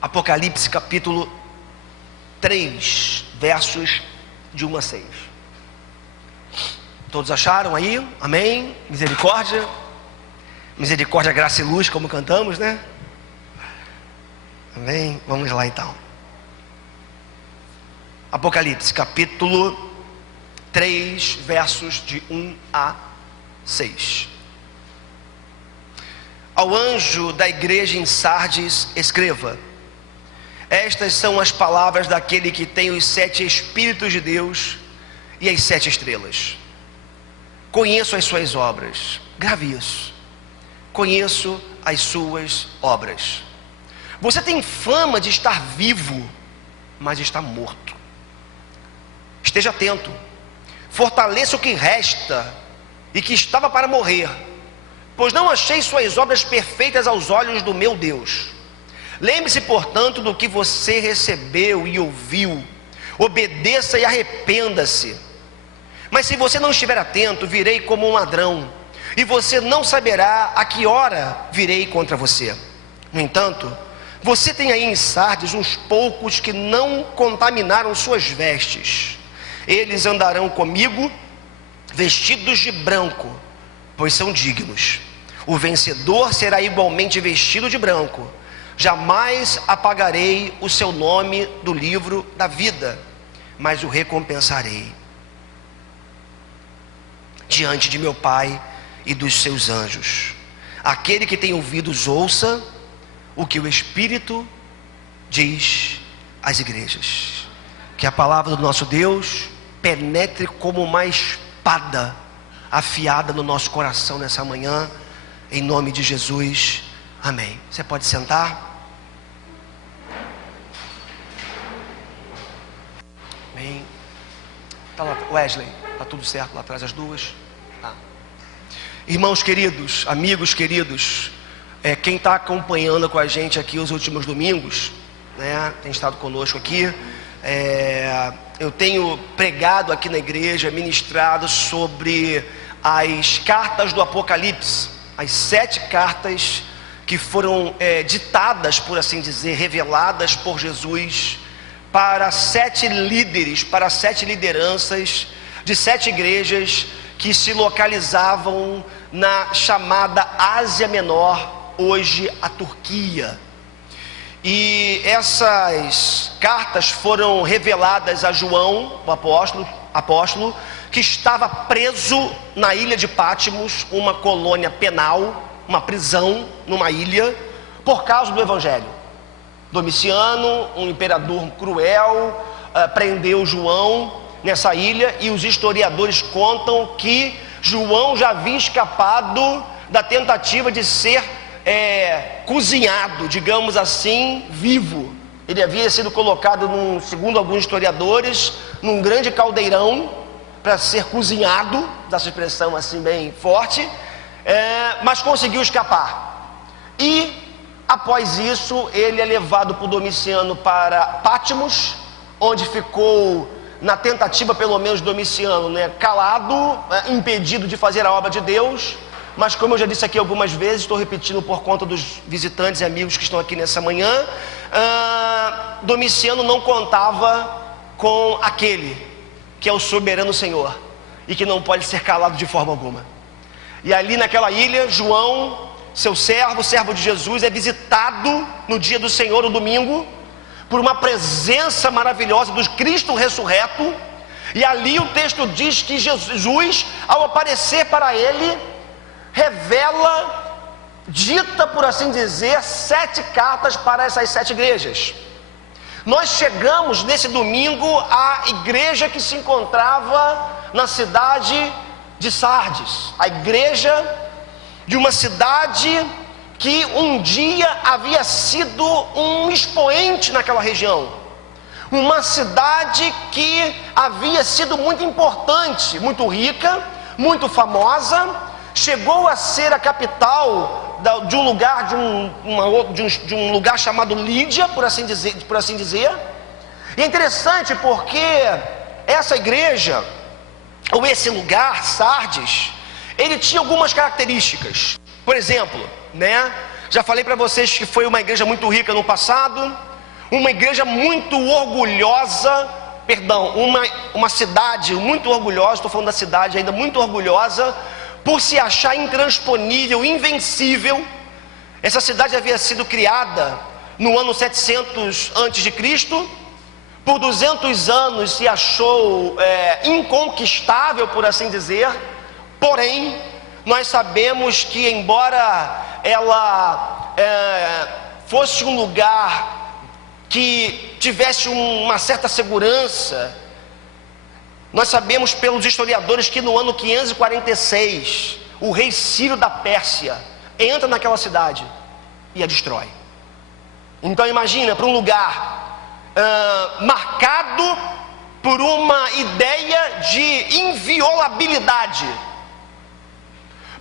Apocalipse capítulo 3, versos de 1 a 6. Todos acharam aí? Amém? Misericórdia, misericórdia, graça e luz, como cantamos, né? Amém? Vamos lá então. Apocalipse capítulo 3, versos de 1 a 6. Ao anjo da igreja em Sardes escreva: estas são as palavras daquele que tem os 7 Espíritos de Deus e as 7 estrelas. Conheço as suas obras. Grave isso. Conheço as suas obras. Você tem fama de estar vivo, mas está morto. Esteja atento. Fortaleça o que resta e que estava para morrer, pois não achei suas obras perfeitas aos olhos do meu Deus. Lembre-se, portanto, do que você recebeu e ouviu. Obedeça e arrependa-se. Mas se você não estiver atento, virei como um ladrão, e você não saberá a que hora virei contra você. No entanto, você tem aí em Sardes uns poucos que não contaminaram suas vestes. Eles andarão comigo vestidos de branco, pois são dignos. O vencedor será igualmente vestido de branco. Jamais apagarei o seu nome do livro da vida, mas o recompensarei diante de meu Pai e dos seus anjos. Aquele que tem ouvidos, ouça o que o Espírito diz às igrejas. Que a palavra do nosso Deus penetre como uma espada afiada no nosso coração nessa manhã, em nome de Jesus, amém. Você pode sentar. Amém. Tá lá, Wesley, tá tudo certo lá atrás, as duas? Tá. Irmãos queridos, amigos queridos, quem está acompanhando com a gente aqui os últimos domingos, né, tem estado conosco aqui, eu tenho pregado aqui na igreja, ministrado sobre as cartas do Apocalipse, as 7 cartas que foram ditadas, por assim dizer, reveladas por Jesus para 7 líderes, para 7 lideranças de 7 igrejas que se localizavam na chamada Ásia Menor, hoje a Turquia. E essas cartas foram reveladas a João, o apóstolo, que estava preso na ilha de Patmos, uma colônia penal, uma prisão numa ilha, por causa do Evangelho. Domiciano, um imperador cruel, prendeu João nessa ilha, e os historiadores contam que João já havia escapado da tentativa de ser cozinhado, digamos assim, vivo. Ele havia sido colocado, segundo alguns historiadores, num grande caldeirão para ser cozinhado, dessa expressão assim bem forte, mas conseguiu escapar. E após isso ele é levado por Domiciano para Patmos, onde ficou, na tentativa pelo menos Domiciano, calado, impedido de fazer a obra de Deus. Mas como eu já disse aqui algumas vezes, estou repetindo por conta dos visitantes e amigos que estão aqui nessa manhã, Domiciano não contava com aquele que é o soberano Senhor e que não pode ser calado de forma alguma. E ali naquela ilha, João, seu servo de Jesus, é visitado no dia do Senhor, o domingo, por uma presença maravilhosa do Cristo ressurreto. E ali o texto diz que Jesus, ao aparecer para ele, revela, dita, por assim dizer, 7 cartas para essas 7 igrejas. Nós chegamos nesse domingo à igreja que se encontrava na cidade de Sardes, a igreja de uma cidade que um dia havia sido um expoente naquela região, uma cidade que havia sido muito importante, muito rica, muito famosa, chegou a ser a capital de um lugar, de um lugar chamado Lídia, por assim dizer. E é interessante porque essa igreja, ou esse lugar, Sardes, ele tinha algumas características. Por exemplo, né? Já falei para vocês que foi uma igreja muito rica no passado, uma igreja muito orgulhosa, uma cidade muito orgulhosa, estou falando da cidade ainda, muito orgulhosa, por se achar intransponível, invencível. Essa cidade havia sido criada no ano 700 a.C., por 200 anos se achou inconquistável, por assim dizer. Porém, nós sabemos que, embora ela fosse um lugar que tivesse uma certa segurança, nós sabemos pelos historiadores que no ano 546, o rei Ciro da Pérsia entra naquela cidade e a destrói. Então imagina, para um lugar marcado por uma ideia de inviolabilidade,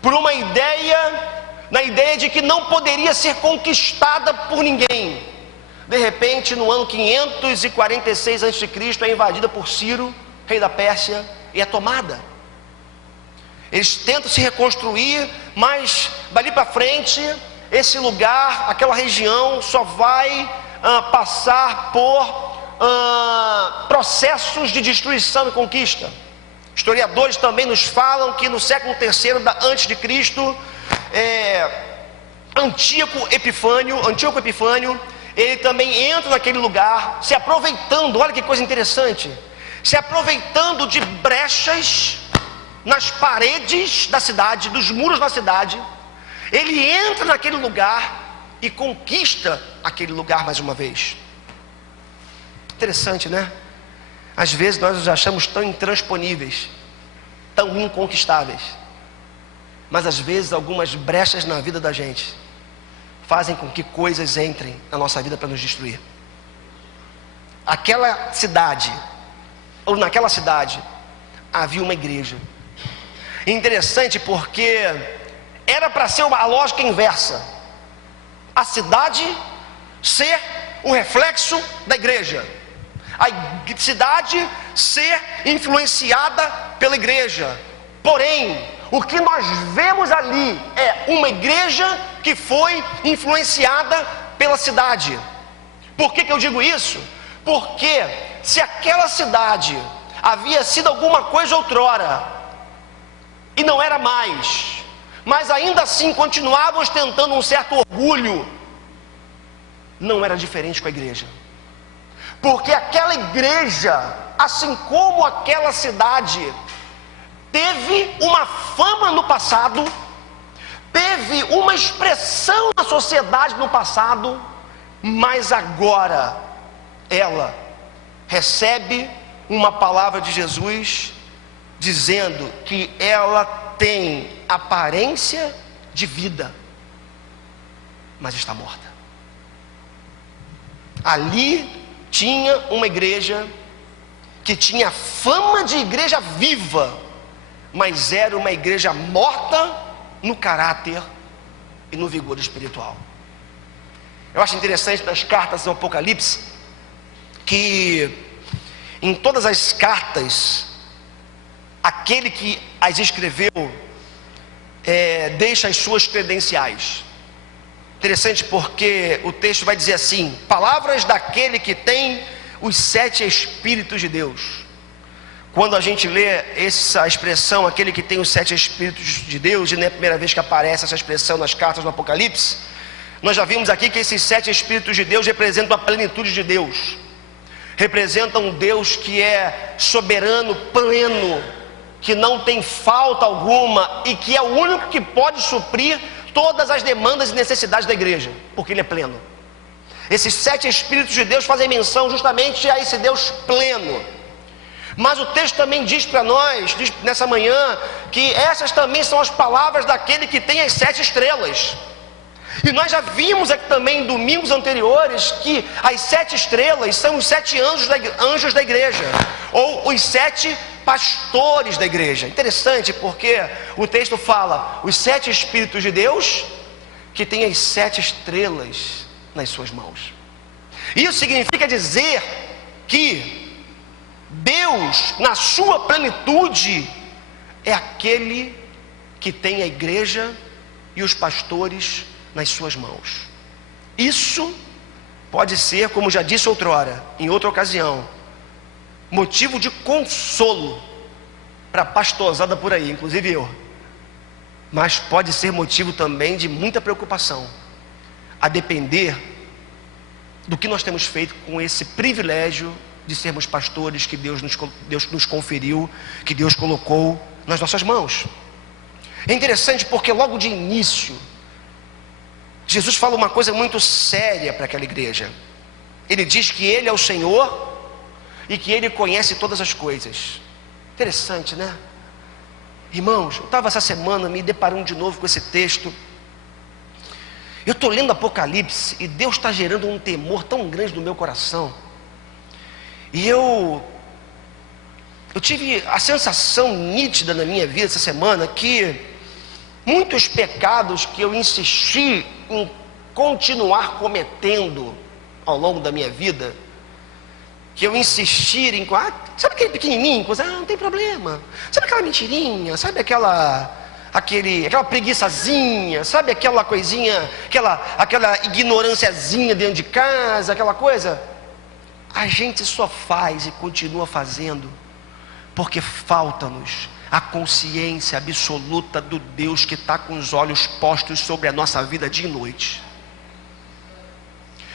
por uma ideia de que não poderia ser conquistada por ninguém. De repente, no ano 546 a.C., é invadida por Ciro, rei da Pérsia, e é tomada. Eles tentam se reconstruir, mas dali para frente, esse lugar, aquela região, só vai passar por processos de destruição e conquista. Historiadores também nos falam que no século III antes de Cristo, Antíoco Epifânio, ele também entra naquele lugar, se aproveitando, olha que coisa interessante, se aproveitando de brechas nas paredes da cidade, dos muros da cidade. Ele entra naquele lugar e conquista aquele lugar mais uma vez. Interessante, né? Às vezes nós nos achamos tão intransponíveis, tão inconquistáveis, mas às vezes algumas brechas na vida da gente fazem com que coisas entrem na nossa vida para nos destruir. Naquela cidade havia uma igreja. Interessante porque era para ser a lógica inversa: a cidade ser o reflexo da igreja, a cidade ser influenciada pela igreja. Porém, o que nós vemos ali é uma igreja que foi influenciada pela cidade. Por que eu digo isso? Porque se aquela cidade havia sido alguma coisa outrora e não era mais, mas ainda assim continuava ostentando um certo orgulho, não era diferente com a igreja. Porque aquela igreja, assim como aquela cidade, teve uma fama no passado, teve uma expressão na sociedade no passado, mas agora ela recebe uma palavra de Jesus dizendo que ela tem aparência de vida, mas está morta. Ali tinha uma igreja que tinha fama de igreja viva, mas era uma igreja morta no caráter e no vigor espiritual. Eu acho interessante das cartas do Apocalipse que em todas as cartas, aquele que as escreveu deixa as suas credenciais. Interessante porque o texto vai dizer assim: palavras daquele que tem os 7 Espíritos de Deus. Quando a gente lê essa expressão, aquele que tem os 7 Espíritos de Deus, e não é a primeira vez que aparece essa expressão nas cartas do Apocalipse, nós já vimos aqui que esses 7 Espíritos de Deus representam a plenitude de Deus, representam um Deus que é soberano, pleno, que não tem falta alguma e que é o único que pode suprir todas as demandas e necessidades da igreja, porque Ele é pleno. Esses 7 Espíritos de Deus fazem menção justamente a esse Deus pleno. Mas o texto também diz para nós, diz nessa manhã, que essas também são as palavras daquele que tem as 7 estrelas. E nós já vimos aqui também em domingos anteriores que as 7 estrelas são os 7 anjos da igreja, ou os 7 pastores da igreja. Interessante porque o texto fala os 7 Espíritos de Deus que têm as 7 estrelas nas suas mãos. Isso significa dizer que Deus, na sua plenitude, é aquele que tem a igreja e os pastores nas suas mãos. Isso pode ser, como já disse outrora, em outra ocasião, motivo de consolo para a pastorzada por aí, inclusive eu. Mas pode ser motivo também de muita preocupação, a depender do que nós temos feito com esse privilégio de sermos pastores que Deus nos conferiu, que Deus colocou nas nossas mãos. É interessante porque logo de início, Jesus fala uma coisa muito séria para aquela igreja. Ele diz que Ele é o Senhor e que Ele conhece todas as coisas. Interessante, né? Irmãos, eu estava essa semana me deparando de novo com esse texto. Eu estou lendo Apocalipse e Deus está gerando um temor tão grande no meu coração. E eu tive a sensação nítida na minha vida essa semana que muitos pecados que eu insisti em continuar cometendo ao longo da minha vida, que eu insistir em, sabe aquele pequenininho, coisa, não tem problema, sabe aquela mentirinha, sabe aquela preguiçazinha, sabe aquela coisinha, aquela ignorânciazinha dentro de casa, aquela coisa, a gente só faz e continua fazendo porque falta-nos a consciência absoluta do Deus que está com os olhos postos sobre a nossa vida dia e noite.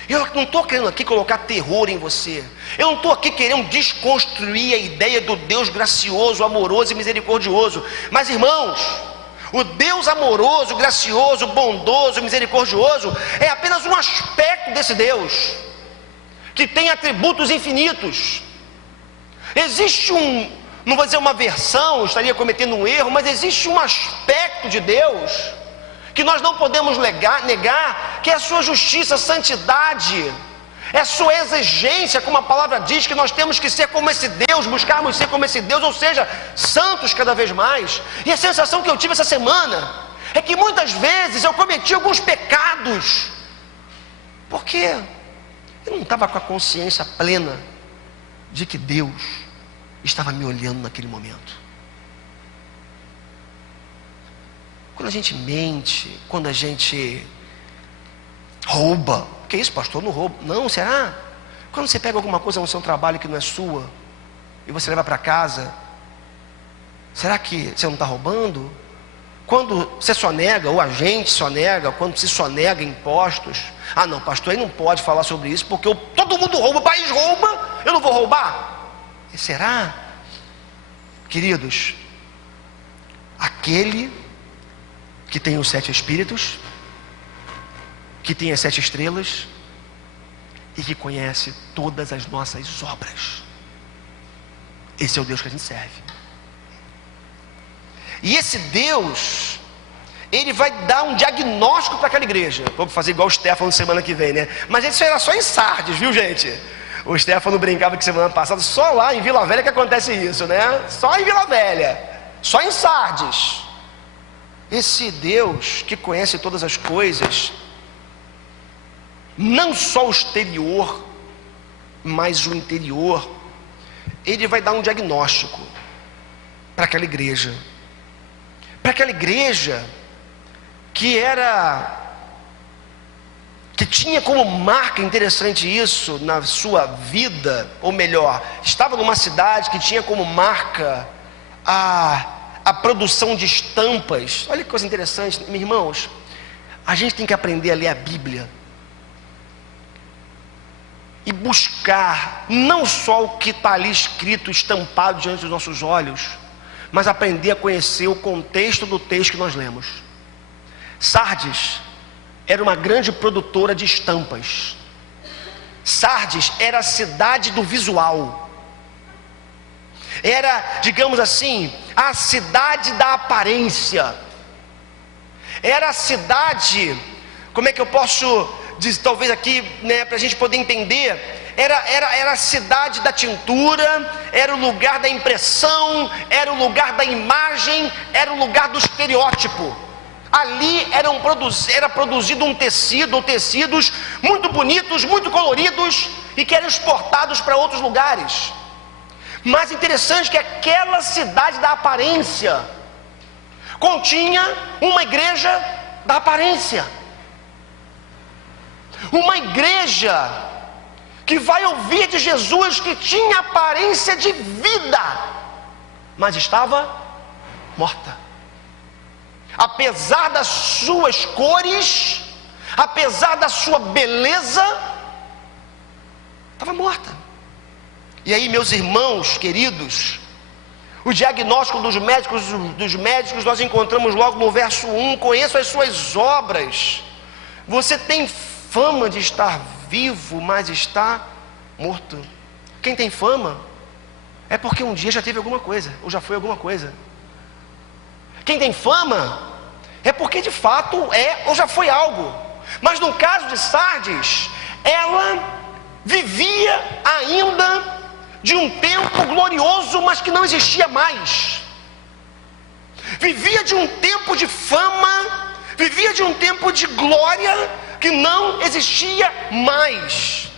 Eu não estou querendo aqui colocar terror em você. Eu não estou aqui querendo desconstruir a ideia do Deus gracioso, amoroso e misericordioso. Mas irmãos, o Deus amoroso, gracioso, bondoso e misericordioso é apenas um aspecto desse Deus, que tem atributos infinitos. Existe não vou dizer uma versão, estaria cometendo um erro, mas existe um aspecto de Deus que nós não podemos negar, que é a sua justiça, santidade, é a sua exigência, como a palavra diz, que nós temos que ser como esse Deus, buscarmos ser como esse Deus, ou seja, santos cada vez mais. E a sensação que eu tive essa semana é que muitas vezes eu cometi alguns pecados, porque eu não estava com a consciência plena de que Deus estava me olhando naquele momento. Quando a gente mente, quando a gente rouba, que isso, pastor? Não rouba. Não, será? Quando você pega alguma coisa no seu trabalho que não é sua e você leva para casa, será que você não está roubando? Quando você sonega, ou a gente sonega, quando se sonega impostos, não, pastor, aí não pode falar sobre isso, porque todo mundo rouba, o país rouba, eu não vou roubar. E será? Queridos, aquele que tem os 7 espíritos, que tem as 7 estrelas e que conhece todas as nossas obras, esse é o Deus que a gente serve. E esse Deus, Ele vai dar um diagnóstico para aquela igreja. Vamos fazer igual o Stefano semana que vem, né? Mas isso era só em Sardes, viu, gente? O Stefano brincava que semana passada, só lá em Vila Velha que acontece isso, né? Só em Vila Velha, só em Sardes. Esse Deus que conhece todas as coisas, não só o exterior, mas o interior, Ele vai dar um diagnóstico para aquela igreja. Para aquela igreja que tinha como marca, interessante isso, na sua vida, ou melhor, estava numa cidade que tinha como marca a produção de estampas. Olha que coisa interessante, meus irmãos, a gente tem que aprender a ler a Bíblia e buscar não só o que está ali escrito, estampado diante dos nossos olhos, mas aprender a conhecer o contexto do texto que nós lemos. Sardes era uma grande produtora de estampas. Sardes era a cidade do visual. Era, digamos assim, a cidade da aparência. Era a cidade, como é que eu posso dizer, talvez aqui, né, para a gente poder entender, era a cidade da tintura, era o lugar da impressão, era o lugar da imagem, era o lugar do estereótipo. Ali era produzido um tecido, ou tecidos muito bonitos, muito coloridos, e que eram exportados para outros lugares. Mas interessante que aquela cidade da aparência continha uma igreja da aparência. Uma igreja que vai ouvir de Jesus que tinha aparência de vida, mas estava morta. Apesar das suas cores, apesar da sua beleza, estava morta. E aí, meus irmãos queridos, o diagnóstico dos médicos nós encontramos logo no verso 1: conheço as suas obras, você tem fama de estar vivo, mas está morto. Quem tem fama é porque um dia já teve alguma coisa, ou já foi alguma coisa. Quem tem fama é porque de fato é ou já foi algo. Mas no caso de Sardes, ela vivia ainda de um tempo glorioso, mas que não existia mais. Vivia de um tempo de fama, vivia de um tempo de glória que não existia mais.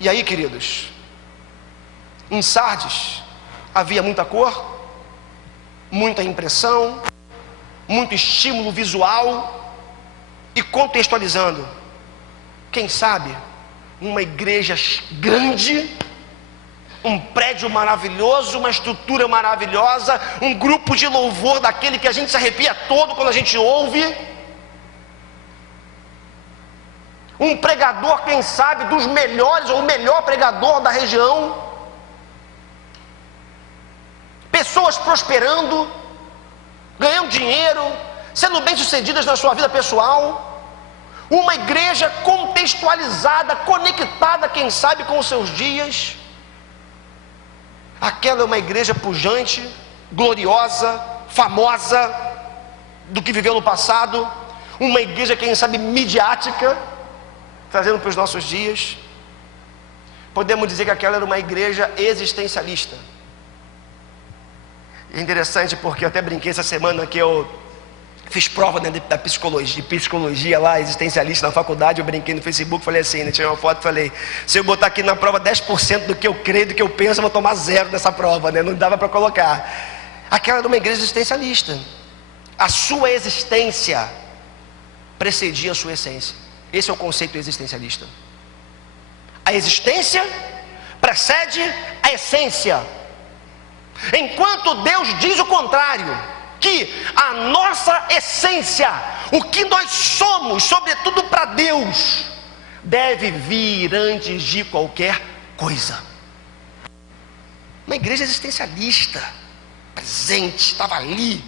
E aí, queridos, em Sardes havia muita cor, muita impressão, muito estímulo visual. E contextualizando, quem sabe uma igreja grande, um prédio maravilhoso, uma estrutura maravilhosa, um grupo de louvor daquele que a gente se arrepia todo quando a gente ouve, um pregador, quem sabe, dos melhores, ou o melhor pregador da região, pessoas prosperando, ganhando dinheiro, sendo bem-sucedidas na sua vida pessoal, uma igreja contextualizada, conectada, quem sabe, com os seus dias. Aquela é uma igreja pujante, gloriosa, famosa do que viveu no passado, uma igreja, quem sabe, midiática, trazendo para os nossos dias. Podemos dizer que aquela era uma igreja existencialista. É interessante porque eu até brinquei essa semana que eu fiz prova, né, da psicologia lá, existencialista na faculdade. Eu brinquei no Facebook, falei assim, né, tirei uma foto e falei: se eu botar aqui na prova 10% do que eu creio, do que eu penso, eu vou tomar 0 nessa prova, né? Não dava para colocar. Aquela era uma igreja existencialista. A sua existência precedia a sua essência. Esse é o conceito existencialista. A existência precede a essência, enquanto Deus diz o contrário, que a nossa essência, o que nós somos, sobretudo para Deus, deve vir antes de qualquer coisa. Uma igreja existencialista, presente, estava ali.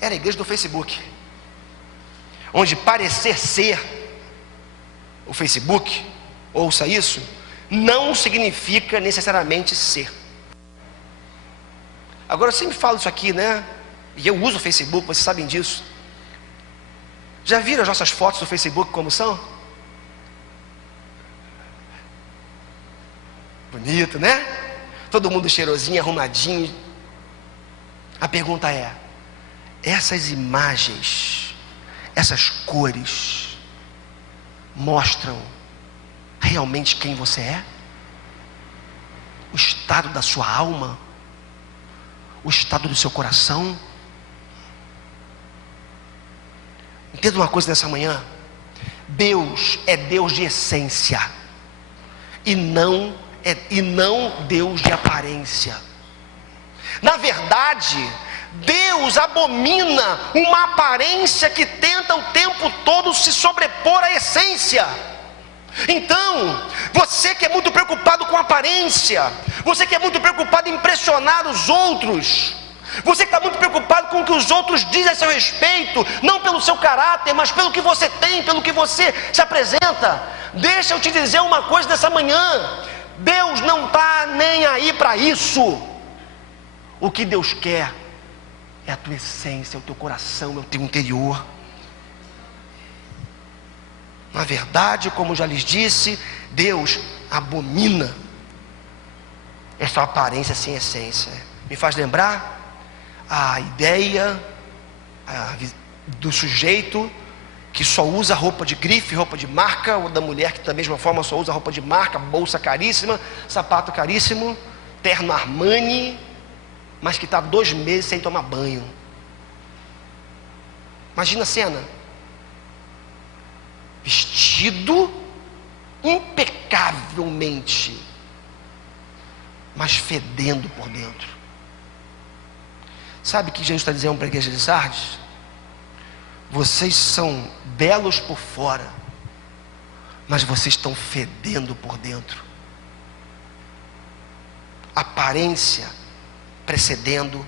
Era a igreja do Facebook, onde parecer ser o Facebook, ouça isso, não significa necessariamente ser. Agora eu sempre falo isso aqui, né? E eu uso o Facebook, vocês sabem disso. Já viram as nossas fotos do Facebook como são? Bonito, né? Todo mundo cheirosinho, arrumadinho. A pergunta é: essas imagens, essas cores, mostram realmente quem você é? O estado da sua alma? O estado do seu coração? Entenda uma coisa nessa manhã: Deus é Deus de essência e não Deus de aparência. Na verdade, Deus abomina uma aparência que tenta o tempo todo se sobrepor à essência. Então, você que é muito preocupado com aparência, você que é muito preocupado em impressionar os outros, você que está muito preocupado com o que os outros dizem a seu respeito, não pelo seu caráter, mas pelo que você tem, pelo que você se apresenta, deixa eu te dizer uma coisa nessa manhã: Deus não está nem aí para isso. O que Deus quer é a tua essência, é o teu coração, é o teu interior. Na verdade, como já lhes disse, Deus abomina essa aparência sem essência. Me faz lembrar a ideia do sujeito que só usa roupa de grife, roupa de marca, ou da mulher que da mesma forma só usa roupa de marca, bolsa caríssima, sapato caríssimo, terno Armani, mas que está 2 meses sem tomar banho. Imagina a cena. Vestido impecavelmente, mas fedendo por dentro. Sabe o que Jesus está dizendo para a igreja de Sardes? Vocês são belos por fora, mas vocês estão fedendo por dentro. Aparência precedendo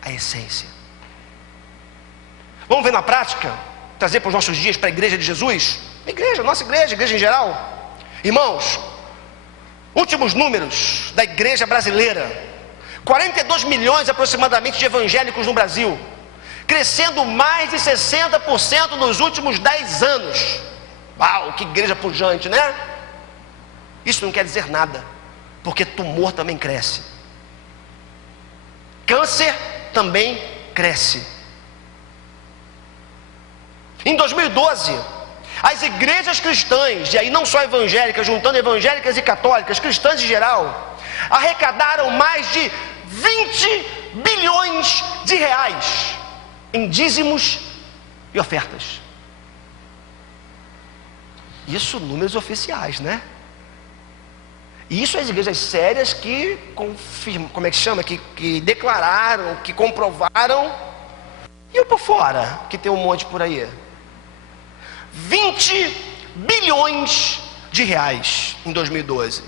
a essência. Vamos ver na prática, trazer para os nossos dias, para a igreja de Jesus, nossa igreja, igreja em geral. Irmãos, últimos números da igreja brasileira: 42 milhões aproximadamente de evangélicos no Brasil, crescendo mais de 60% nos últimos 10 anos. Uau, que igreja pujante, né? Isso não quer dizer nada, porque tumor também cresce, câncer também cresce. Em 2012, as igrejas cristãs, e aí não só evangélicas, juntando evangélicas e católicas, cristãs em geral, arrecadaram mais de 20 bilhões de reais em dízimos e ofertas. Isso números oficiais, né? E isso as igrejas sérias que confirmam, como é que chama? Que declararam, que comprovaram. E o por fora, que tem um monte por aí. 20 bilhões de reais em 2012.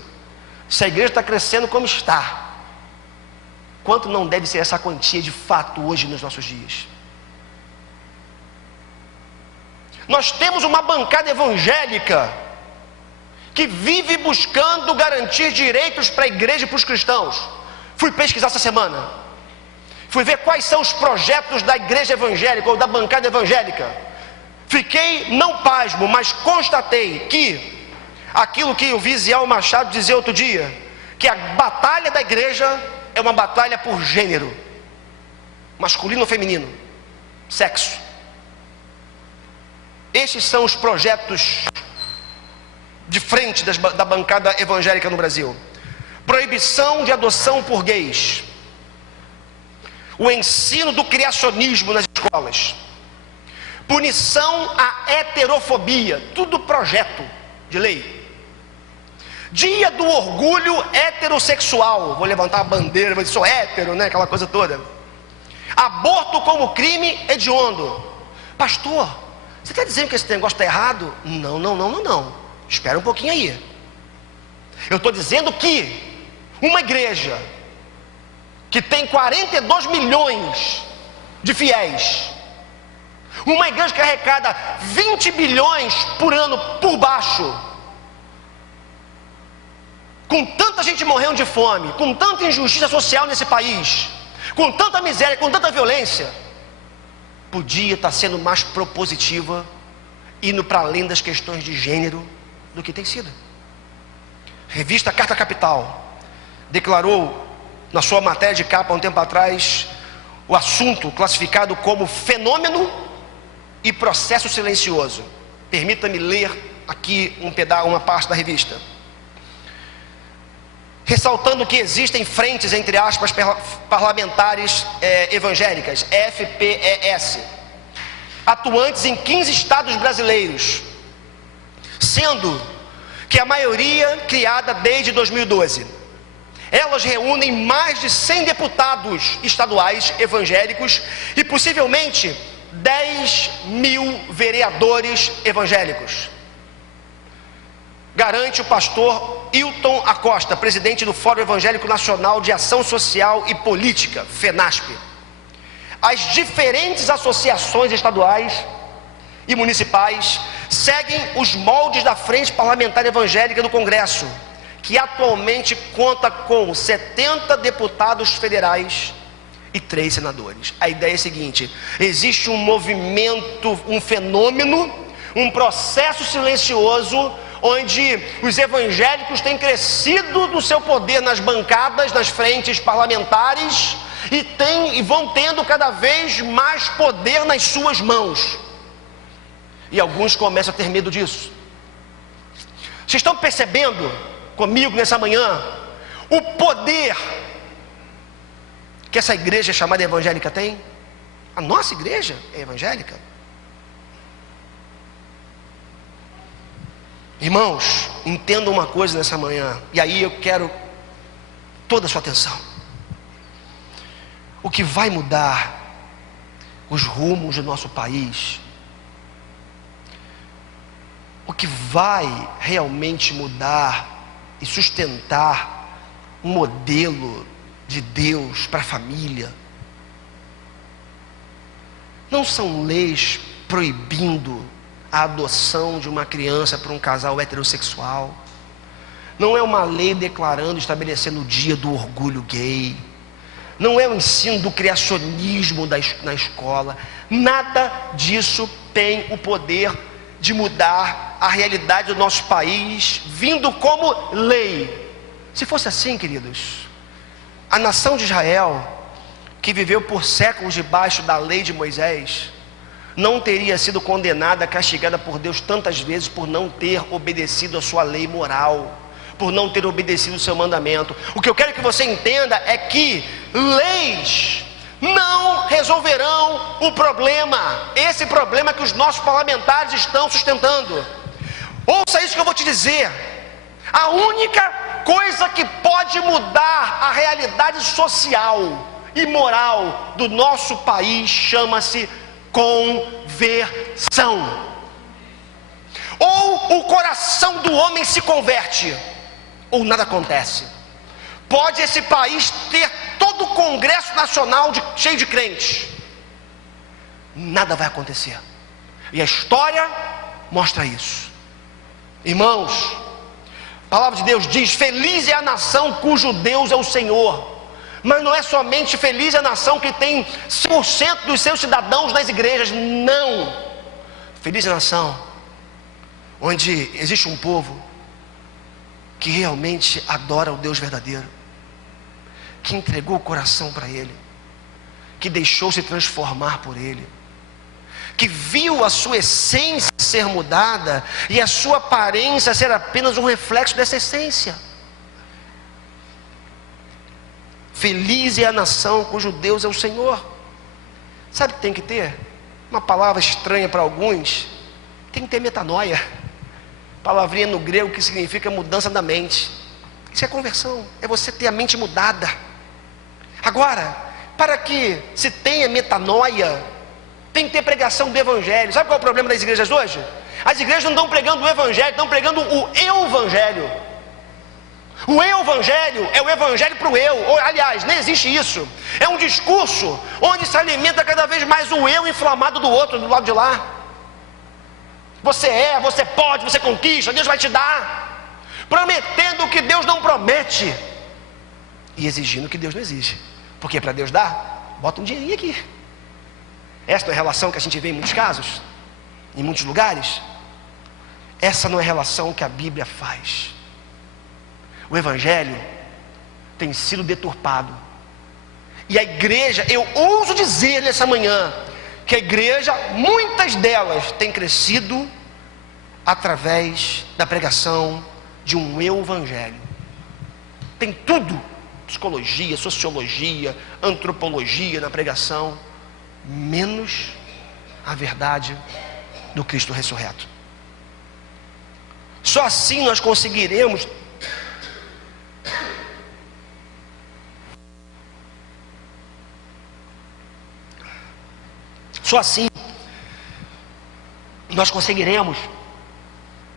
Se a igreja está crescendo como está, quanto não deve ser essa quantia de fato hoje nos nossos dias? Nós temos uma bancada evangélica que vive buscando garantir direitos para a igreja e para os cristãos. Fui pesquisar essa semana, fui ver quais são os projetos da igreja evangélica ou da bancada evangélica. Fiquei não pasmo, mas constatei que aquilo que o Visiel Machado dizia outro dia, que a batalha da igreja é uma batalha por gênero, masculino ou feminino, sexo. Estes são os projetos de frente da bancada evangélica no Brasil. Proibição de adoção por gays, o ensino do criacionismo nas escolas, punição à heterofobia, tudo projeto de lei. Dia do orgulho heterossexual, vou levantar a bandeira, vou dizer, sou hétero, né? Aquela coisa toda. Aborto como crime hediondo. Pastor, você está dizendo que esse negócio está errado? Não. Espera um pouquinho aí. Eu estou dizendo que uma igreja que tem 42 milhões de fiéis, uma igreja que arrecada 20 bilhões por ano por baixo, com tanta gente morrendo de fome, com tanta injustiça social nesse país, com tanta miséria, com tanta violência, podia estar sendo mais propositiva, indo para além das questões de gênero do que tem sido. Revista Carta Capital declarou na sua matéria de capa há um tempo atrás o assunto classificado como fenômeno e processo silencioso. Permita-me ler aqui uma parte da revista, ressaltando que existem frentes, entre aspas, parlamentares evangélicas, FPES, atuantes em 15 estados brasileiros, sendo que a maioria criada desde 2012. Elas reúnem mais de 100 deputados estaduais evangélicos e possivelmente 10 mil vereadores evangélicos. Garante o pastor Hilton Acosta, presidente do Fórum Evangélico Nacional de Ação Social e Política, FENASP. As diferentes associações estaduais e municipais seguem os moldes da Frente Parlamentar Evangélica do Congresso, que atualmente conta com 70 deputados federais e 3 senadores. A ideia é a seguinte: existe um movimento, um fenômeno, um processo silencioso, onde os evangélicos têm crescido no seu poder nas bancadas, nas frentes parlamentares, e vão tendo cada vez mais poder nas suas mãos. E alguns começam a ter medo disso. Vocês estão percebendo comigo nessa manhã o poder que essa igreja chamada evangélica tem? A nossa igreja é evangélica. Irmãos, entendam uma coisa nessa manhã, e aí eu quero toda a sua atenção. O que vai mudar os rumos do nosso país, o que vai realmente mudar e sustentar um modelo de Deus para a família, não são leis proibindo a adoção de uma criança por um casal heterossexual, não é uma lei declarando, estabelecendo o dia do orgulho gay, não é o ensino do criacionismo na escola. Nada disso tem o poder de mudar a realidade do nosso país, vindo como lei. Se fosse assim, queridos, a nação de Israel, que viveu por séculos debaixo da lei de Moisés, não teria sido condenada, castigada por Deus tantas vezes por não ter obedecido a sua lei moral, por não ter obedecido o seu mandamento. O que eu quero que você entenda é que leis não resolverão o problema, esse problema que os nossos parlamentares estão sustentando. Ouça isso que eu vou te dizer: a única coisa que pode mudar a realidade social e moral do nosso país chama-se conversão. Ou o coração do homem se converte, ou nada acontece. Pode esse país ter todo o Congresso Nacional cheio de crentes, nada vai acontecer. E a história mostra isso. Irmãos, a palavra de Deus diz: feliz é a nação cujo Deus é o Senhor. Mas não é somente feliz a nação que tem 100% dos seus cidadãos nas igrejas, não. Feliz é a nação onde existe um povo que realmente adora o Deus verdadeiro, que entregou o coração para Ele, que deixou se transformar por Ele, que viu a sua essência ser mudada e a sua aparência ser apenas um reflexo dessa essência. Feliz é a nação cujo Deus é o Senhor. Sabe o que tem que ter? Uma palavra estranha para alguns: tem que ter metanoia. Palavrinha no grego que significa mudança da mente. Isso é conversão, é você ter a mente mudada. Agora, para que se tenha metanoia, tem que ter pregação do Evangelho. Sabe qual é o problema das igrejas hoje? As igrejas não estão pregando o Evangelho, estão pregando o Evangelho. O Evangelho é o Evangelho para o eu. Aliás, nem existe isso. É um discurso onde se alimenta cada vez mais o eu inflamado do outro, do lado de lá. Você é, você pode, você conquista, Deus vai te dar, prometendo o que Deus não promete e exigindo o que Deus não exige. Porque para Deus dar, bota um dinheirinho aqui. Essa não é a relação que a gente vê em muitos casos, em muitos lugares. Essa não é a relação que a Bíblia faz. O Evangelho tem sido deturpado, e a igreja, eu ouso dizer nessa manhã, que a igreja, muitas delas, têm crescido através da pregação de um Evangelho. Tem tudo: psicologia, sociologia, antropologia na pregação, menos a verdade do Cristo ressurreto. Só assim nós conseguiremos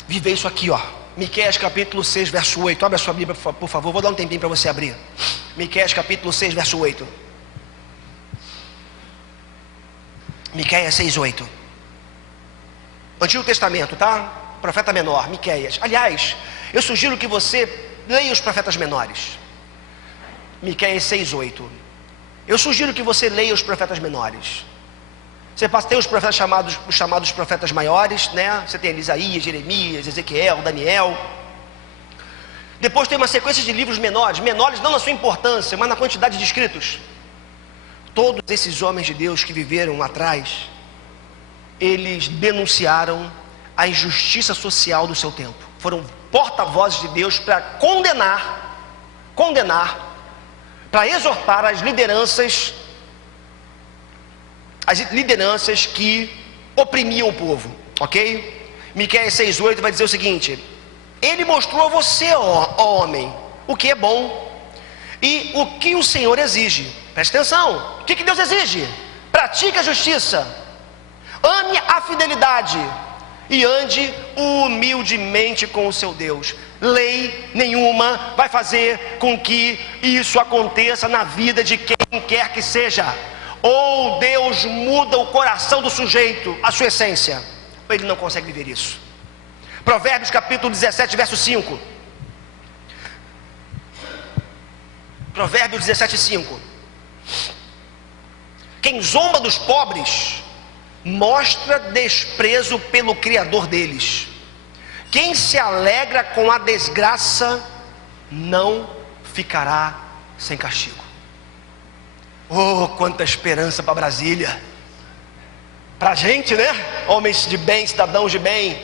viver isso aqui, ó. Miqueias capítulo 6, verso 8. Abre a sua Bíblia, por favor. Vou dar um tempinho para você abrir. Miqueias capítulo 6, verso 8. Miqueias 6, 8. Antigo Testamento, tá? Profeta menor, Miqueias. Aliás, eu sugiro que você leia os profetas menores. Miqueias 6, 8. Eu sugiro que você leia os profetas menores. Você tem os profetas chamados profetas maiores, né? Você tem Isaías, Jeremias, Ezequiel, Daniel. Depois tem uma sequência de livros menores não na sua importância, mas na quantidade de escritos. Todos esses homens de Deus que viveram lá atrás, eles denunciaram a injustiça social do seu tempo. Foram porta-vozes de Deus para condenar, para exortar as lideranças que oprimiam o povo, ok? Miqueias 6,8 vai dizer o seguinte: Ele mostrou a você, ó homem, o que é bom e o que o Senhor exige. Preste atenção, o que Deus exige? Pratique a justiça, ame a fidelidade e ande humildemente com o seu Deus. Lei nenhuma vai fazer com que isso aconteça na vida de quem quer que seja. Ou Deus muda o coração do sujeito, a sua essência, ou ele não consegue viver isso. Provérbios capítulo 17, verso 5. Provérbios 17, 5. Quem zomba dos pobres mostra desprezo pelo Criador deles. Quem se alegra com a desgraça não ficará sem castigo. Oh, quanta esperança para Brasília, para a gente, né? Homens de bem, cidadãos de bem.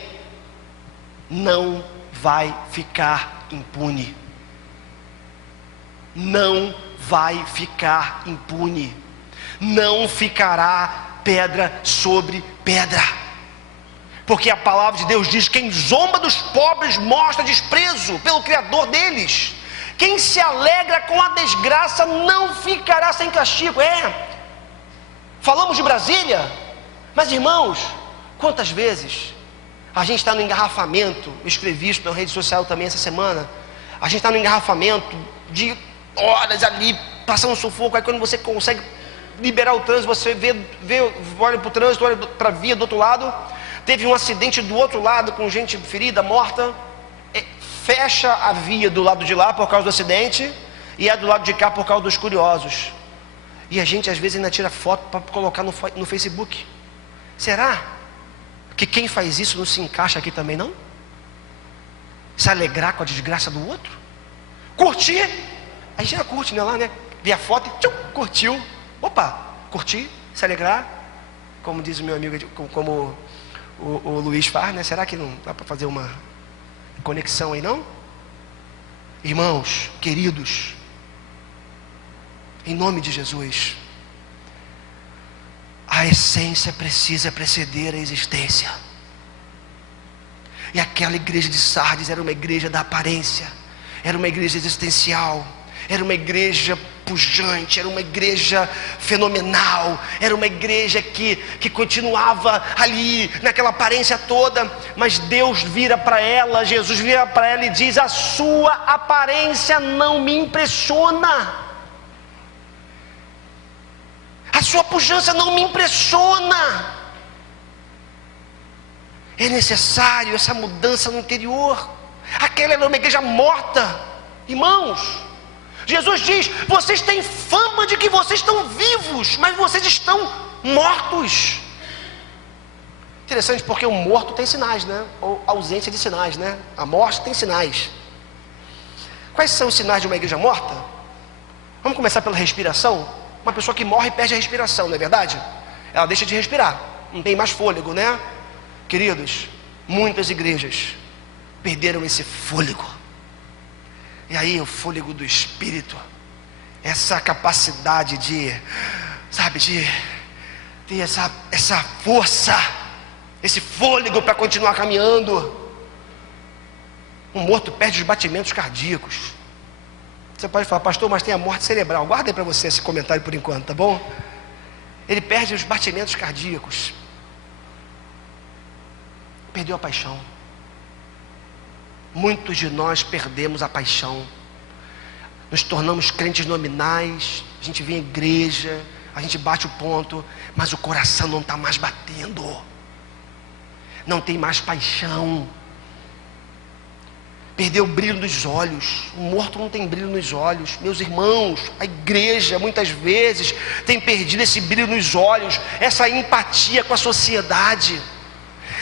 Não vai ficar impune. Não vai ficar impune. Não ficará pedra sobre pedra. Porque a palavra de Deus diz: quem zomba dos pobres mostra desprezo pelo Criador deles. Quem se alegra com a desgraça não ficará sem castigo. Falamos de Brasília, mas irmãos, quantas vezes a gente está no engarrafamento? Eu escrevi isso na rede social também essa semana. A gente está no engarrafamento de horas ali, passando sufoco. Aí quando você consegue liberar o trânsito, você olha para o trânsito, olha para a via do outro lado. Teve um acidente do outro lado com gente ferida, morta. Fecha a via do lado de lá por causa do acidente e é do lado de cá por causa dos curiosos. E a gente às vezes ainda tira foto para colocar no Facebook. Será que quem faz isso não se encaixa aqui também, não? Se alegrar com a desgraça do outro? Curtir? A gente já curte, né, lá, né? Vê a foto e tchum, curtiu. Opa, curtir, se alegrar. Como diz o meu amigo, como o Luiz faz, né? Será que não dá para fazer uma conexão aí, não? Irmãos, queridos, em nome de Jesus, a essência precisa preceder a existência. E aquela igreja de Sardes era uma igreja da aparência, era uma igreja existencial, era uma igreja pujante, era uma igreja fenomenal, era uma igreja que continuava ali naquela aparência toda. Mas Deus vira para ela, Jesus vira para ela e diz: a sua aparência não me impressiona, a sua pujança não me impressiona. É necessário essa mudança no interior. Aquela era uma igreja morta, irmãos. Jesus diz: vocês têm fama de que vocês estão vivos, mas vocês estão mortos. Interessante, porque o morto tem sinais, né? Ou ausência de sinais, né? A morte tem sinais. Quais são os sinais de uma igreja morta? Vamos começar pela respiração. Uma pessoa que morre perde a respiração, não é verdade? Ela deixa de respirar, não tem mais fôlego, né? Queridos, muitas igrejas perderam esse fôlego. E aí o fôlego do Espírito, essa capacidade de ter essa força, esse fôlego para continuar caminhando. Um morto perde os batimentos cardíacos. Você pode falar: pastor, mas tem a morte cerebral. Guarda aí para você esse comentário por enquanto, tá bom? Ele perde os batimentos cardíacos. Perdeu a paixão. Muitos de nós perdemos a paixão, nos tornamos crentes nominais. A gente vem à igreja, a gente bate o ponto, mas o coração não está mais batendo, não tem mais paixão, perdeu o brilho nos olhos. O morto não tem brilho nos olhos. Meus irmãos, a igreja muitas vezes tem perdido esse brilho nos olhos, essa empatia com a sociedade.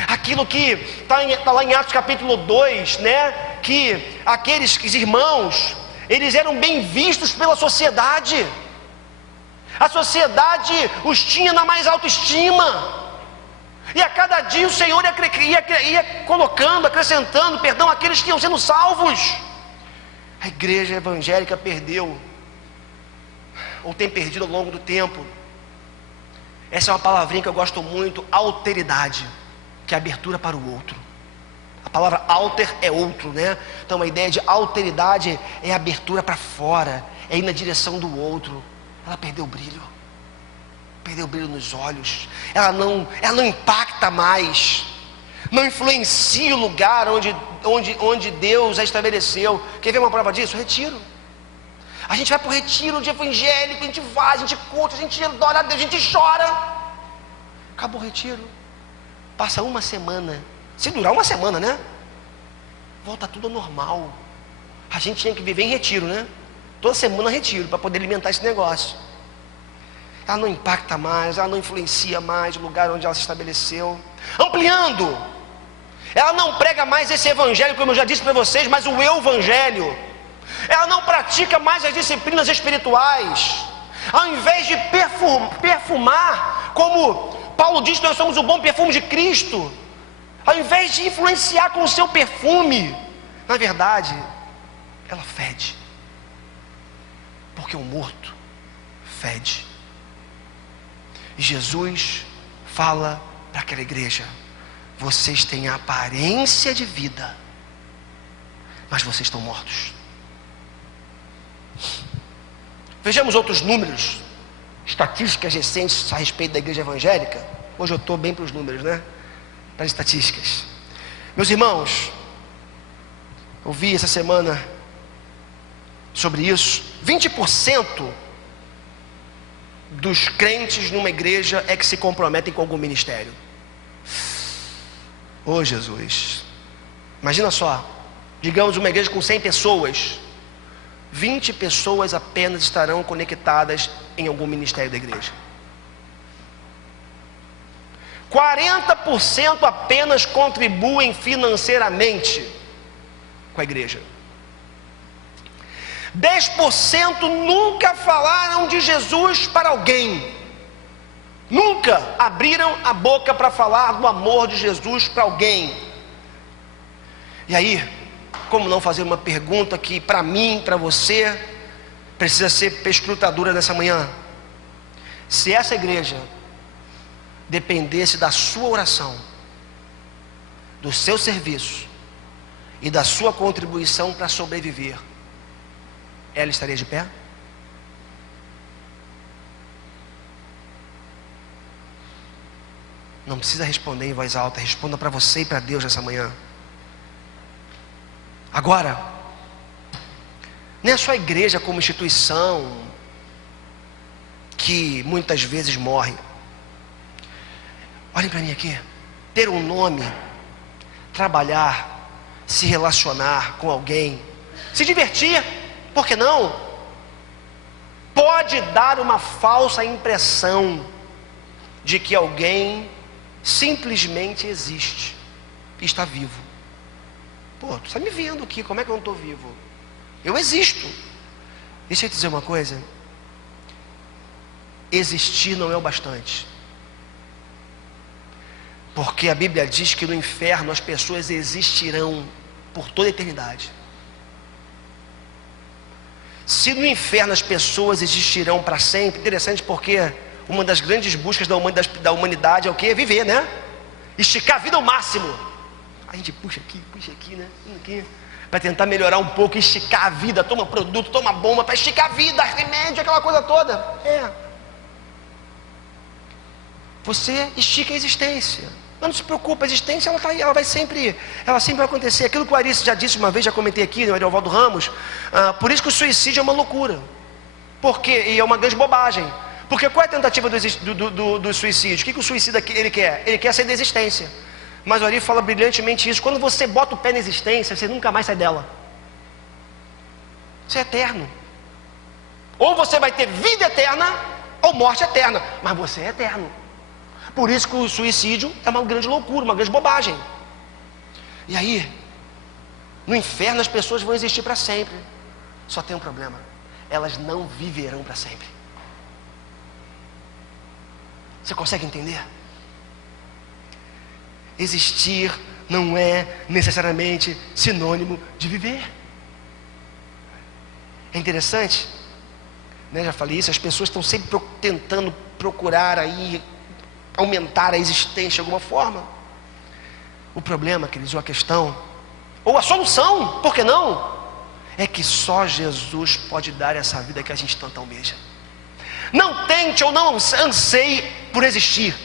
Aquilo que está lá em Atos capítulo 2, né? Que aqueles irmãos, eles eram bem vistos pela sociedade. A sociedade os tinha na mais alta estima. E a cada dia o Senhor ia colocando, acrescentando, perdão, aqueles que iam sendo salvos. A igreja evangélica perdeu, ou tem perdido ao longo do tempo. Essa é uma palavrinha que eu gosto muito: alteridade, que é abertura para o outro. A palavra alter é outro, né? Então a ideia de alteridade é abertura para fora, é ir na direção do outro. Ela perdeu o brilho nos olhos, ela não impacta mais, não influencia o lugar onde Deus a estabeleceu. Quer ver uma prova disso? Retiro. A gente vai para o retiro de evangélico, a gente vai, a gente curte, a gente adora a Deus, a gente chora. Acabou o retiro, passa uma semana, se durar uma semana, né? Volta tudo ao normal. A gente tinha que viver em retiro, né? Toda semana retiro, para poder alimentar esse negócio. Ela não impacta mais, ela não influencia mais o lugar onde ela se estabeleceu. Ampliando, ela não prega mais esse evangelho, como eu já disse para vocês, mas o evangelho. Ela não pratica mais as disciplinas espirituais. Ao invés de perfumar, como Paulo diz que nós somos o bom perfume de Cristo, ao invés de influenciar com o seu perfume, na verdade, ela fede. Porque o morto fede. E Jesus fala para aquela igreja: vocês têm a aparência de vida, mas vocês estão mortos. Vejamos outros números, estatísticas recentes a respeito da igreja evangélica. Hoje eu estou bem para os números, né? Para as estatísticas. Meus irmãos, eu vi essa semana sobre isso. 20% dos crentes numa igreja é que se comprometem com algum ministério. Ô Jesus, imagina só, digamos uma igreja com 100 pessoas, 20 pessoas apenas estarão conectadas em algum ministério da igreja. 40% apenas contribuem financeiramente com a igreja. 10% nunca falaram de Jesus para alguém. Nunca abriram a boca para falar do amor de Jesus para alguém. E aí, como não fazer uma pergunta que para mim, para você, precisa ser perscrutadora nessa manhã? Se essa igreja dependesse da sua oração, do seu serviço e da sua contribuição para sobreviver, ela estaria de pé? Não precisa responder em voz alta, responda para você e para Deus nessa manhã. Agora, não é só a igreja como instituição que muitas vezes morre. Olhem para mim aqui. Ter um nome, trabalhar, se relacionar com alguém, se divertir, por que não? Pode dar uma falsa impressão de que alguém simplesmente existe e está vivo. Pô, tu está me vendo aqui, como é que eu não estou vivo? Eu existo. Deixa eu te dizer uma coisa. Existir não é o bastante. Porque a Bíblia diz que no inferno as pessoas existirão por toda a eternidade. Se no inferno as pessoas existirão para sempre, interessante, porque uma das grandes buscas da humanidade é o quê? Viver, né? Esticar a vida ao máximo. A gente puxa aqui, né? Aqui, para tentar melhorar um pouco, esticar a vida, toma produto, toma bomba para esticar a vida, remédio, aquela coisa toda. Você estica a existência. Mas não se preocupe, a existência ela tá aí, ela sempre vai acontecer. Aquilo que o Ari já disse uma vez, já comentei aqui, no Ariovaldo Ramos, por isso que o suicídio é uma loucura. E é uma grande bobagem. Porque qual é a tentativa do suicídio? O que o suicida ele quer? Ele quer sair da existência. Mas o Ari fala brilhantemente isso. Quando você bota o pé na existência, você nunca mais sai dela. Você é eterno. Ou você vai ter vida eterna, ou morte eterna. Mas você é eterno. Por isso que o suicídio é uma grande loucura, uma grande bobagem. E aí, no inferno as pessoas vão existir para sempre. Só tem um problema: elas não viverão para sempre. Você consegue entender? Existir não é necessariamente sinônimo de viver. É interessante, né? Já falei isso, as pessoas estão sempre tentando procurar aí aumentar a existência de alguma forma. O problema, queridos, ou a questão, ou a solução, por que não? É que só Jesus pode dar essa vida que a gente tanto almeja. Não tente ou não anseie por existir,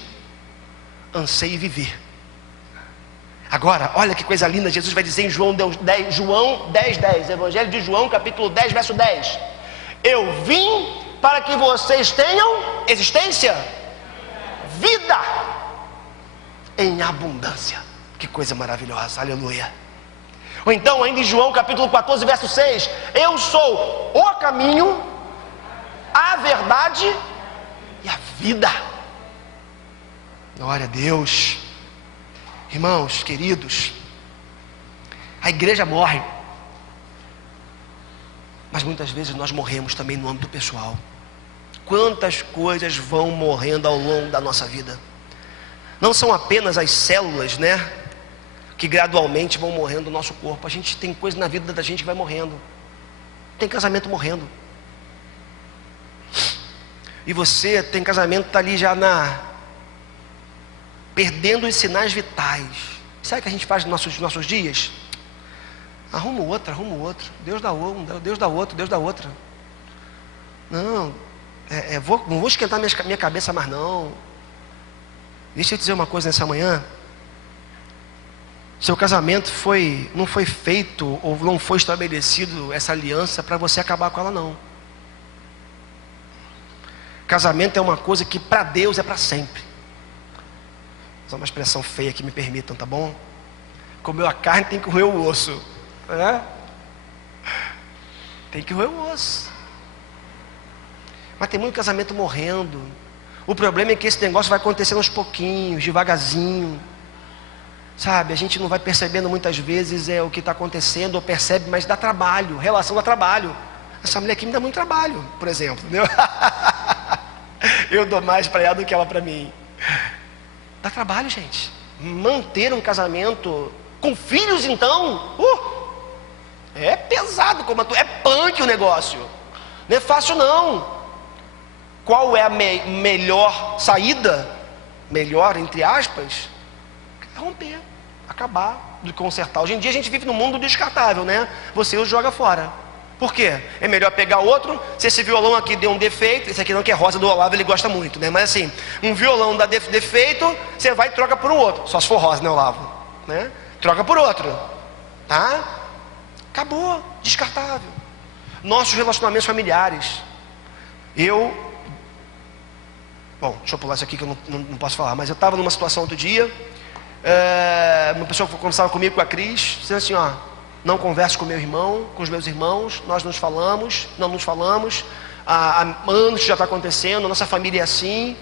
anseie viver. Agora, olha que coisa linda, Jesus vai dizer em João 10:10, Evangelho de João, capítulo 10, verso 10. Eu vim para que vocês tenham existência, vida em abundância. Que coisa maravilhosa, aleluia. Ou então, ainda em João capítulo 14, verso 6, eu sou o caminho, a verdade e a vida. Glória a Deus. Irmãos, queridos, a igreja morre, mas muitas vezes nós morremos também no âmbito pessoal. Quantas coisas vão morrendo ao longo da nossa vida? Não são apenas as células, né, que gradualmente vão morrendo no nosso corpo. A gente tem coisa na vida da gente que vai morrendo. Tem casamento morrendo. E você tem casamento, está ali já perdendo os sinais vitais. Sabe o que a gente faz nos nossos dias? Arruma outro. Deus dá um, Deus dá outro, Deus dá outra. Não, não vou esquentar minha cabeça mais não. Deixa eu dizer uma coisa nessa manhã. Seu casamento não foi feito ou não foi estabelecido essa aliança para você acabar com ela, não. Casamento é uma coisa que para Deus é para sempre. Vou usar uma expressão feia que me permitam, tá bom? Comeu a carne, tem que roer o osso, né? Tem que roer o osso. Mas tem muito casamento morrendo. O problema é que esse negócio vai acontecendo aos pouquinhos, devagarzinho. Sabe, a gente não vai percebendo muitas vezes o que está acontecendo, ou percebe, mas dá trabalho, relação dá trabalho. Essa mulher aqui me dá muito trabalho, por exemplo, entendeu? Eu dou mais para ela do que ela para mim. Dá trabalho, gente. Manter um casamento com filhos, então, é pesado, é punk o negócio. Não é fácil não. Qual é a melhor saída? Melhor, entre aspas, é romper, acabar, de consertar. Hoje em dia a gente vive num mundo descartável, né? Você o joga fora. Por quê? É melhor pegar outro. Se esse violão aqui deu um defeito, esse aqui não, que é rosa do Olavo, ele gosta muito, né? Mas assim, um violão dá defeito, você vai e troca por um outro. Só se for rosa, né, Olavo? Né? Troca por outro, tá? Acabou, descartável. Nossos relacionamentos familiares. Bom, deixa eu pular isso aqui que eu não posso falar. Mas eu estava numa situação outro dia. Uma pessoa conversava comigo, com a Cris, dizendo assim, não converso com meu irmão, com os meus irmãos, nós não nos falamos, há anos que já está acontecendo, a nossa família é assim.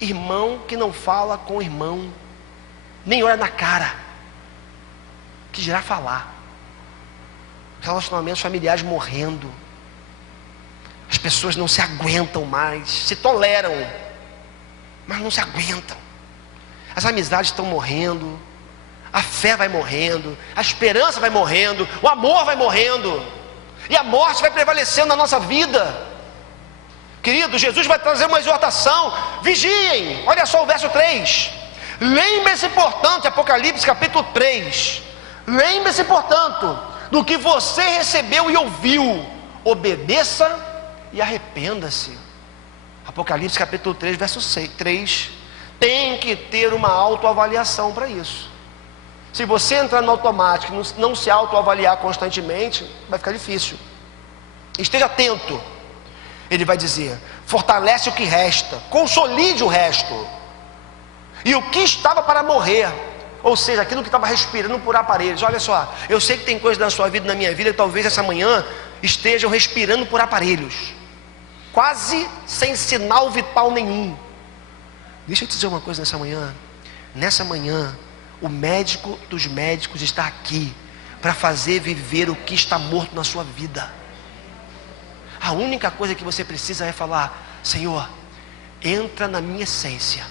Irmão que não fala com irmão, nem olha na cara, que dirá falar. Relacionamentos familiares morrendo, as pessoas não se aguentam mais, se toleram, mas não se aguentam. As amizades estão morrendo, a fé vai morrendo, a esperança vai morrendo, o amor vai morrendo, e a morte vai prevalecendo na nossa vida. Querido, Jesus vai trazer uma exortação: vigiem. Olha só o verso 3. Lembre-se, portanto, Apocalipse capítulo 3. Lembre-se, portanto, do que você recebeu e ouviu, obedeça e arrependa-se. Apocalipse capítulo 3, verso 3. Tem que ter uma autoavaliação para isso. Se você entrar no automático e não se autoavaliar constantemente, vai ficar difícil. Esteja atento. Ele vai dizer: fortalece o que resta, consolide o resto. E o que estava para morrer, ou seja, aquilo que estava respirando por aparelhos. Olha só, eu sei que tem coisas na sua vida, na minha vida, que talvez essa manhã estejam respirando por aparelhos, quase sem sinal vital nenhum. Deixa eu te dizer uma coisa nessa manhã. Nessa manhã, o médico dos médicos está aqui para fazer viver o que está morto na sua vida. A única coisa que você precisa é falar: Senhor, entra na minha essência,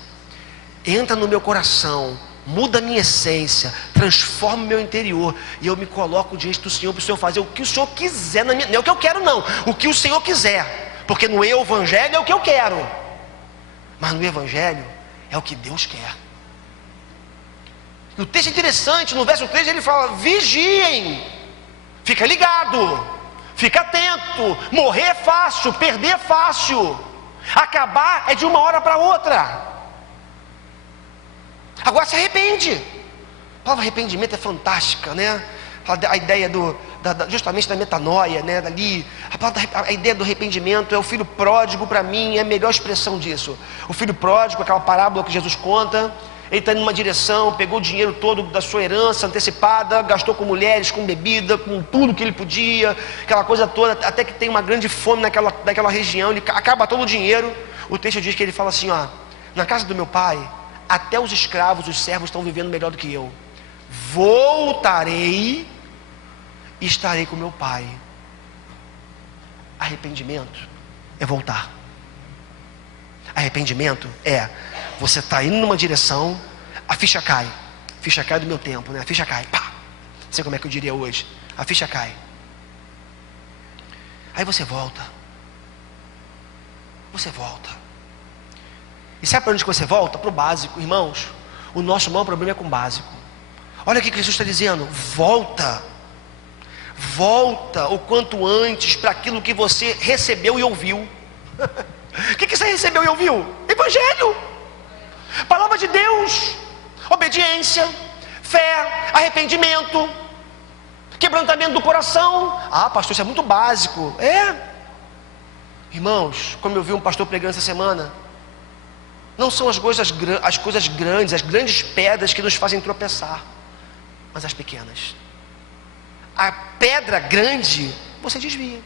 entra no meu coração, muda a minha essência, transforma o meu interior, e eu me coloco diante do Senhor para o Senhor fazer o que o Senhor quiser na minha... Não é o que eu quero não, o que o Senhor quiser, porque no Evangelho é o que eu quero, mas no Evangelho é o que Deus quer. E o texto é interessante, no verso 3 ele fala: vigiem, fica ligado, fica atento. Morrer é fácil, perder é fácil, acabar é de uma hora para outra. Agora se arrepende. A palavra arrependimento é fantástica, né? A ideia justamente da metanoia, né? A ideia do arrependimento é o filho pródigo. Para mim é a melhor expressão disso. O filho pródigo, aquela parábola que Jesus conta, ele está indo numa direção, pegou o dinheiro todo da sua herança antecipada, gastou com mulheres, com bebida, com tudo que ele podia, aquela coisa toda, até que tem uma grande fome naquela região, ele acaba todo o dinheiro. O texto diz que ele fala assim: ó, na casa do meu pai, até os escravos, os servos estão vivendo melhor do que eu. Voltarei e estarei com meu pai. Arrependimento é voltar. Arrependimento é: você está indo numa direção, a ficha cai do meu tempo, né? A ficha cai, pá. Não sei como é que eu diria hoje. A ficha cai. Aí você volta. E sabe para onde que você volta? Para o básico, irmãos. O nosso maior problema é com o básico. Olha o que Jesus está dizendo: volta o quanto antes para aquilo que você recebeu e ouviu. O que você recebeu e ouviu? Evangelho, palavra de Deus, obediência, fé, arrependimento, quebrantamento do coração. Ah, pastor, isso é muito básico. Irmãos, como eu vi um pastor pregando essa semana, não são as coisas grandes, as grandes pedras que nos fazem tropeçar, mas as pequenas. A pedra grande você desvia.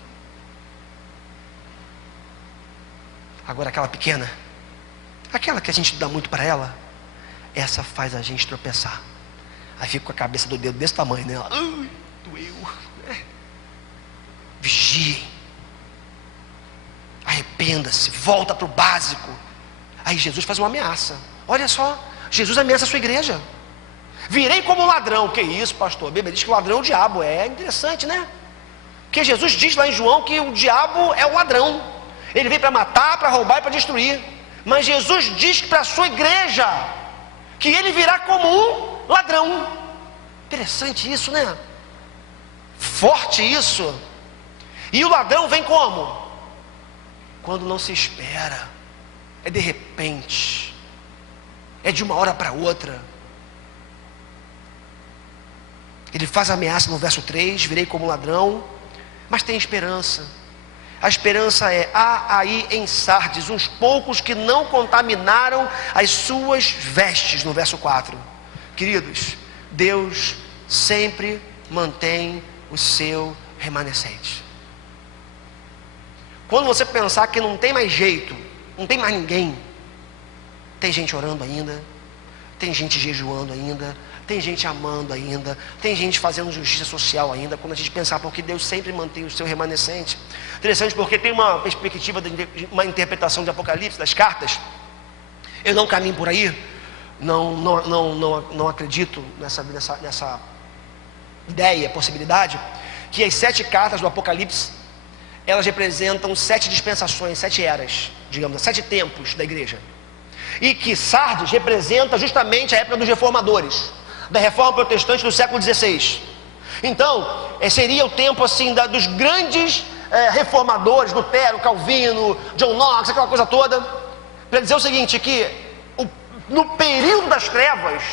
Agora aquela pequena, aquela que a gente dá muito para ela, essa faz a gente tropeçar. Aí fica com a cabeça do dedo desse tamanho, né? Ai, doeu. Vigiem. Arrependa-se, volta para o básico. Aí Jesus faz uma ameaça. Olha só, Jesus ameaça a sua igreja. Virei como um ladrão. Que isso, pastor? A Bíblia diz que o ladrão é o diabo. É interessante, né? Porque Jesus diz lá em João que o diabo é o ladrão. Ele veio para matar, para roubar e para destruir. Mas Jesus diz para a sua igreja que ele virá como um ladrão. Interessante isso, né? Forte isso. E o ladrão vem como? Quando não se espera. É de repente. É de uma hora para outra. Ele faz a ameaça no verso 3, virei como ladrão, mas tem esperança. A esperança é: há aí em Sardes uns poucos que não contaminaram as suas vestes, no verso 4. Queridos, Deus sempre mantém o seu remanescente. Quando você pensar que não tem mais jeito, não tem mais ninguém, tem gente orando ainda, tem gente jejuando ainda, tem gente amando ainda, tem gente fazendo justiça social ainda. Quando a gente pensar, porque Deus sempre mantém o seu remanescente. Interessante, porque tem uma perspectiva de uma interpretação de Apocalipse, das cartas. Eu não caminho por aí, não acredito nessa ideia, possibilidade, que as 7 cartas do Apocalipse, elas representam 7 dispensações, 7 eras, digamos, 7 tempos da igreja. E que Sardes representa justamente a época dos reformadores, da reforma protestante do século XVI. Então, seria o tempo assim dos grandes reformadores, Lutero, Calvino, John Knox, aquela coisa toda, para dizer o seguinte, que no período das trevas,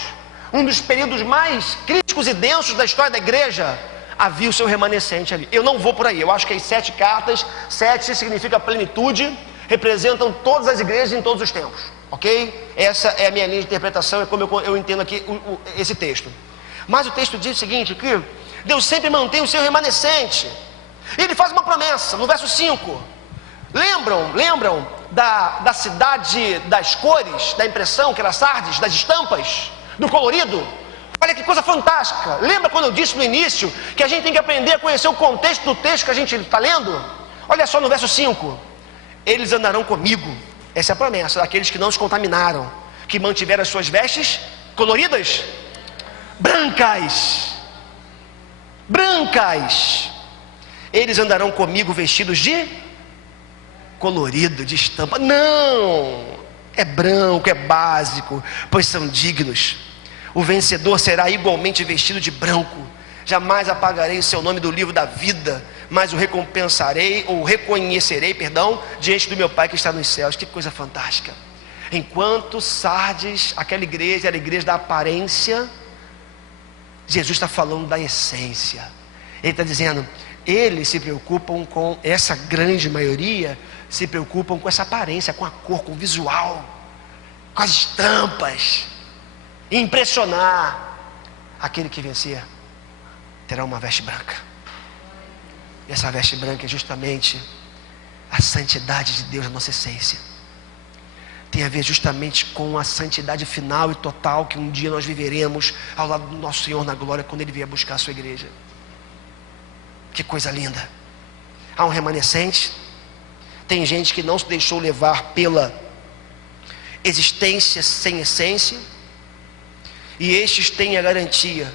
um dos períodos mais críticos e densos da história da igreja, havia o seu remanescente ali. Eu não vou por aí, eu acho que as 7 cartas, 7 significa plenitude, representam todas as igrejas em todos os tempos, ok? Essa é a minha linha de interpretação, é como eu entendo aqui esse texto. Mas o texto diz o seguinte, que Deus sempre mantém o seu remanescente. Ele faz uma promessa, no verso 5. Lembram da cidade das cores, da impressão, que era Sardes, das estampas, do colorido? Olha que coisa fantástica. Lembra quando eu disse no início que a gente tem que aprender a conhecer o contexto do texto que a gente está lendo? Olha só no verso 5. Eles andarão comigo. Essa é a promessa daqueles que não se contaminaram, que mantiveram as suas vestes coloridas, brancas. Eles andarão comigo vestidos de colorido, de estampa. Não, é branco, é básico, pois são dignos. O vencedor será igualmente vestido de branco. Jamais apagarei o seu nome do livro da vida, mas o recompensarei, ou reconhecerei, diante do meu Pai que está nos céus. Que coisa fantástica. Enquanto Sardes, aquela igreja era a igreja da aparência, Jesus está falando da essência. Ele está dizendo, eles se preocupam com, essa grande maioria, se preocupam com essa aparência, com a cor, com o visual, com as estampas, impressionar. Aquele que vencer terá uma veste branca. E essa veste branca é justamente a santidade de Deus na nossa essência. Tem a ver justamente com a santidade final e total que um dia nós viveremos ao lado do nosso Senhor na glória, quando Ele vier buscar a sua igreja. Que coisa linda. Há um remanescente. Tem gente que não se deixou levar pela existência sem essência, e estes têm a garantia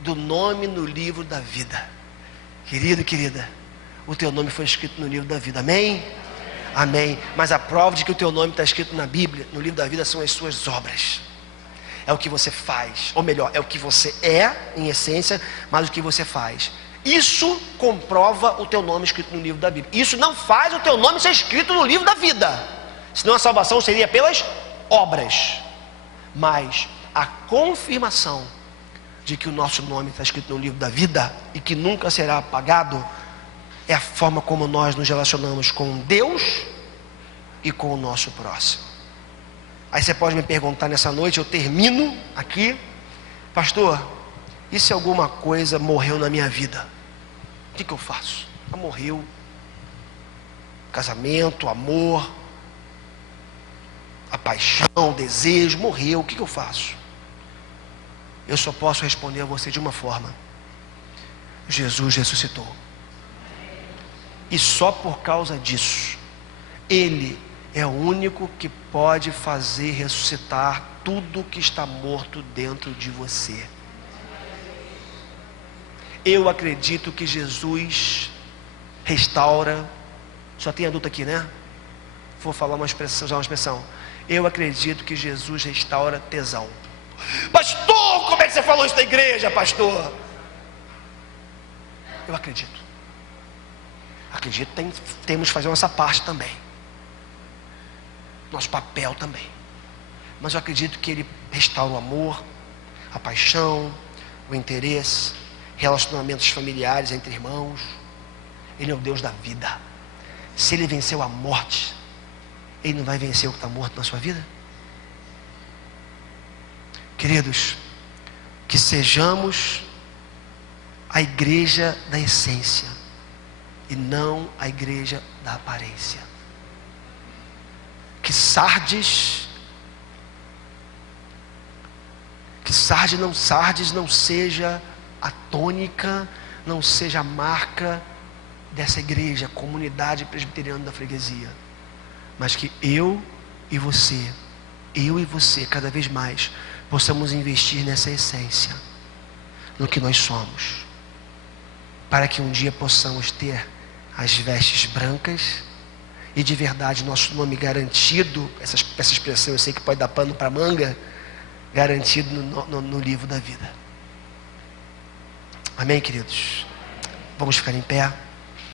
do nome no livro da vida. Querido e querida, o teu nome foi escrito no livro da vida. Amém? Amém. Mas a prova de que o teu nome está escrito na Bíblia, no livro da vida, são as suas obras. É o que você faz, ou melhor, é o que você é em essência, mas o que você faz. Isso comprova o teu nome escrito no livro da Bíblia. Isso não faz o teu nome ser escrito no livro da vida, senão a salvação seria pelas obras. Mas a confirmação de que o nosso nome está escrito no livro da vida e que nunca será apagado é a forma como nós nos relacionamos com Deus e com o nosso próximo. Aí você pode me perguntar nessa noite, eu termino aqui, pastor, e se alguma coisa morreu na minha vida? O que eu faço? Morreu. Casamento, amor, a paixão, o desejo, morreu. O que eu faço? Eu só posso responder a você de uma forma: Jesus ressuscitou. E só por causa disso, Ele é o único que pode fazer ressuscitar tudo que está morto dentro de você. Eu acredito que Jesus restaura. Só tem adulto aqui, né? Vou falar uma expressão, usar uma expressão. Eu acredito que Jesus restaura tesão. Pastor, como é que você falou isso da igreja, pastor? Eu acredito. Acredito que temos que fazer nossa parte também, nosso papel também. Mas eu acredito que Ele restaura o amor, a paixão, o interesse, relacionamentos familiares entre irmãos. Ele é o Deus da vida. Se Ele venceu a morte, Ele não vai vencer o que está morto na sua vida? Queridos, que sejamos a igreja da essência e não a igreja da aparência. Que Sardes não seja a tônica, não seja a marca dessa igreja, comunidade presbiteriana da freguesia, mas que eu e você, cada vez mais, possamos investir nessa essência, no que nós somos, para que um dia possamos ter as vestes brancas e de verdade nosso nome garantido, essa expressão eu sei que pode dar pano para manga, garantido no livro da vida. Amém, queridos? Vamos ficar em pé.